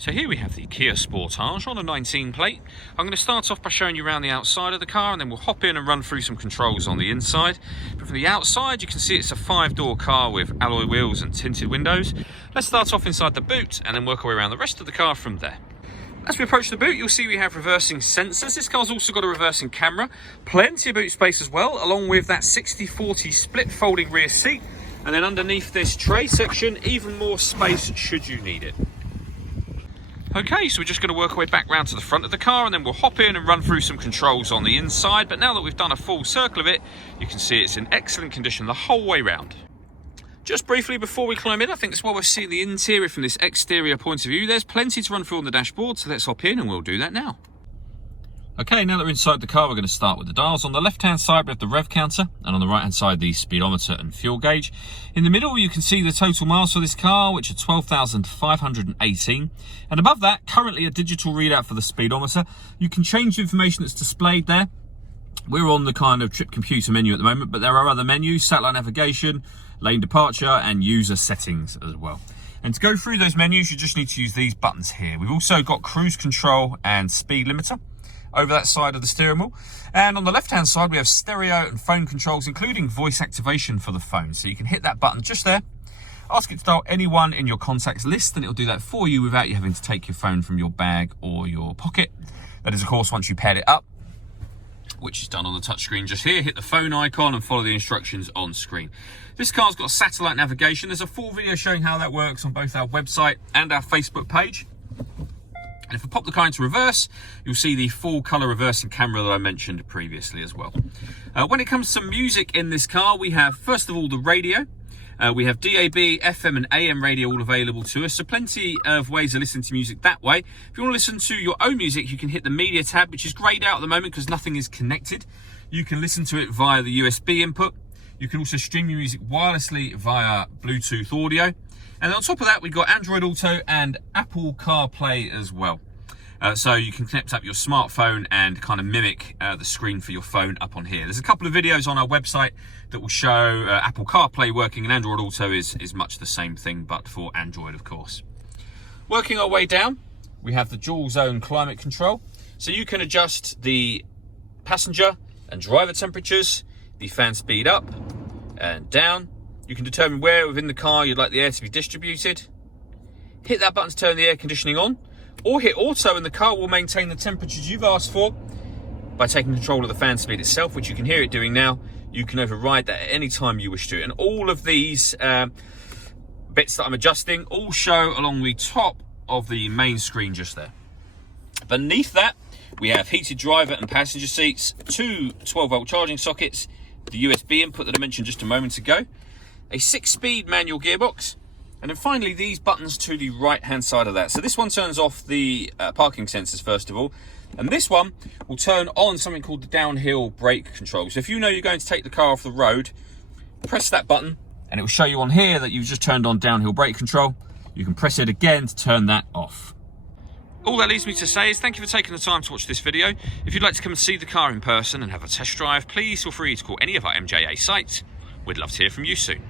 So here we have the Kia Sportage on a 19 plate. I'm going to start off by showing you around the outside of the car, and then we'll hop in and run through some controls on the inside. But from the outside you can see it's a 5-door car with alloy wheels and tinted windows. Let's start off inside the boot and then work our way around the rest of the car from there. As we approach the boot, you'll see we have reversing sensors. This car's also got a reversing camera, plenty of boot space as well, along with that 60/40 split folding rear seat. And then underneath this tray section, even more space should you need it. Okay, so we're just going to work our way back round to the front of the car, and then we'll hop in and run through some controls on the inside. But now that we've done a full circle of it, you can see it's in excellent condition the whole way round. Just briefly before we climb in, I think it's while we're seeing the interior from this exterior point of view, there's plenty to run through on the dashboard, so let's hop in and we'll do that now. Okay, now that we're inside the car, we're going to start with the dials. On the left-hand side, we have the rev counter, and on the right-hand side, the speedometer and fuel gauge. In the middle, you can see the total miles for this car, which are 12,518. And above that, currently a digital readout for the speedometer. You can change the information that's displayed there. We're on the kind of trip computer menu at the moment, but there are other menus: satellite navigation, lane departure, and user settings as well. And to go through those menus, you just need to use these buttons here. We've also got cruise control and speed limiter over that side of the steering wheel. And on the left-hand side, we have stereo and phone controls, including voice activation for the phone. So you can hit that button just there, ask it to dial anyone in your contacts list, and it'll do that for you without you having to take your phone from your bag or your pocket. That is, of course, once you paired it up, which is done on the touchscreen just here. Hit the phone icon and follow the instructions on screen. This car's got satellite navigation. There's a full video showing how that works on both our website and our Facebook page. And if we pop the car into reverse, you'll see the full colour reversing camera that I mentioned previously as well. When it comes to music in this car, we have, first of all, the radio. We have DAB, FM and AM radio all available to us, so plenty of ways of listening to music that way. If you want to listen to your own music, you can hit the media tab, which is greyed out at the moment because nothing is connected. You can listen to it via the USB input. You can also stream your music wirelessly via Bluetooth audio. And on top of that, we've got Android Auto and Apple CarPlay as well. So you can connect up your smartphone and kind of mimic the screen for your phone up on here. There's a couple of videos on our website that will show Apple CarPlay working, and Android Auto is much the same thing, but for Android, of course. Working our way down, we have the dual zone climate control. So you can adjust the passenger and driver temperatures, the fan speed up and down. You can determine where within the car you'd like the air to be distributed. Hit that button to turn the air conditioning on, or hit auto and the car will maintain the temperatures you've asked for by taking control of the fan speed itself, which you can hear it doing now. You can override that at any time you wish to. And all of these bits that I'm adjusting all show along the top of the main screen just there. Beneath that, we have heated driver and passenger seats, two 12-volt charging sockets, the USB input that I mentioned just a moment ago, a 6-speed manual gearbox, and then finally these buttons to the right-hand side of that. So this one turns off the parking sensors first of all, and this one will turn on something called the downhill brake control. So if you know you're going to take the car off the road, press that button and it will show you on here that you've just turned on downhill brake control. You can press it again to turn that off. All that leaves me to say is thank you for taking the time to watch this video. If you'd like to come and see the car in person and have a test drive, please feel free to call any of our MJA sites. We'd love to hear from you soon.